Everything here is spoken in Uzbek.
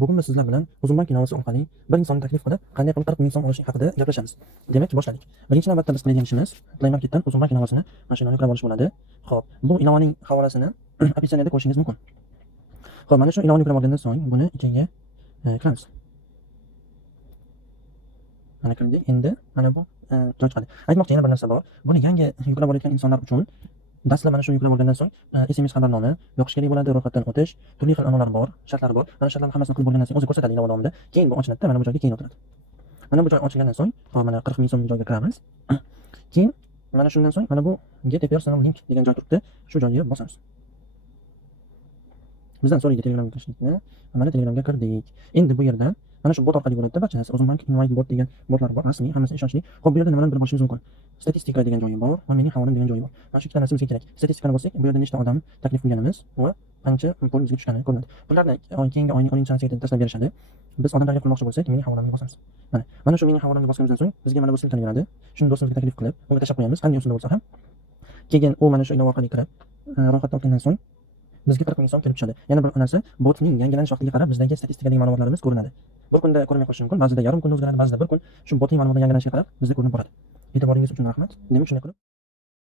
Bugun biz sizlar bilan Uzunbank inovasi orqali bir insonni taklif qilib, qanday qilib 40 ming so'm olish haqida gaplashamiz. Demak, boshladik. Birinchi navbatda biz qiladigan ishimiz Play Marketdan Uzunbank inovasini mana shu yerdan yuklab olish bo'ladi. Xo'p, bu ilovaning havolasini opsiyada ko'rishingiz mumkin. Xo'p, mana shu ilovani yuklab olgandan so'ng buni ichiga kiramiz. Mana kirdik. Endi mana bu joy chiqadi. Aytmoqchi yana bir narsa bor. Buni yangi yuklab olayotgan insonlar uchun dastlab mana shu yuklab olgandan so'ng SMS xabarnoma yoqish kerak bo'ladi, ro'yxatdan o'tish, turli xil an'analar bor, shartlari bor. Mana shartlarni hammasini qilib bo'lgandan so'ng o'zi ko'rsatadi ilova davomida. Keyin bu ochiladi, mana bu joyga keyin o'tiradi. Mana bu joy ochilgandan so'ng, hop mana 40 ming so'mlik joyga kiramiz. Keyin mana shundan so'ng mana bu get a personal link degan joy turibdi. Shu joyga bosamiz. Bizdan so'raydi Telegramga kirishlikni. Mana Telegramga kirdik. Endi bu yerda mana shu bot orqali bo'ladi barcha narsa. Uzunbank Invite bot degan botlar bor, rasmiy, hammasi ishonchli. Xo'p, bu yerda nimalarni bilib olishingiz mumkin? Statistika degan joyi bor va mening havolam degan joyi bor. Mana shu ikkita narsa bizga kerak. Statistikani bo'lsak, bu yerda nechta odam taklif qilganimiz va qancha pul bizga tushgani ko'rinadi. Pullarni keyingi oyning 10-sanasiga tashlab berishadi. Biz odam taklif qilmoqchi bo'lsak, mening havolamga bosamiz. Mana shu mening havolamga bosganimizdan so'ng bizga mana bu siltani beradi. Shuni do'stimizga taklif qilib, unga tashlab qo'yamiz, qanday usulda bo'lsa ham. Keyin u mana shu ilova orqali kirib, ro'yxatdan o'tgandan so'ng bizga 40 ming so'm kelib tushadi. Yana bir narsa, botning yangilanish vaqtiga qarab bizdagi statistikadagi ma'lumotlarimiz ko'rinadi. Bir kunda ko'rinmay qolishi mumkin, ba'zida yarim kunda o'zgaradi, ba'zida bir kun. Shu botning ma'lumotlari yangilanishiga qarab bizda ko'rinib boradi. E'tiboringiz uchun rahmat. Demak, shunday qilib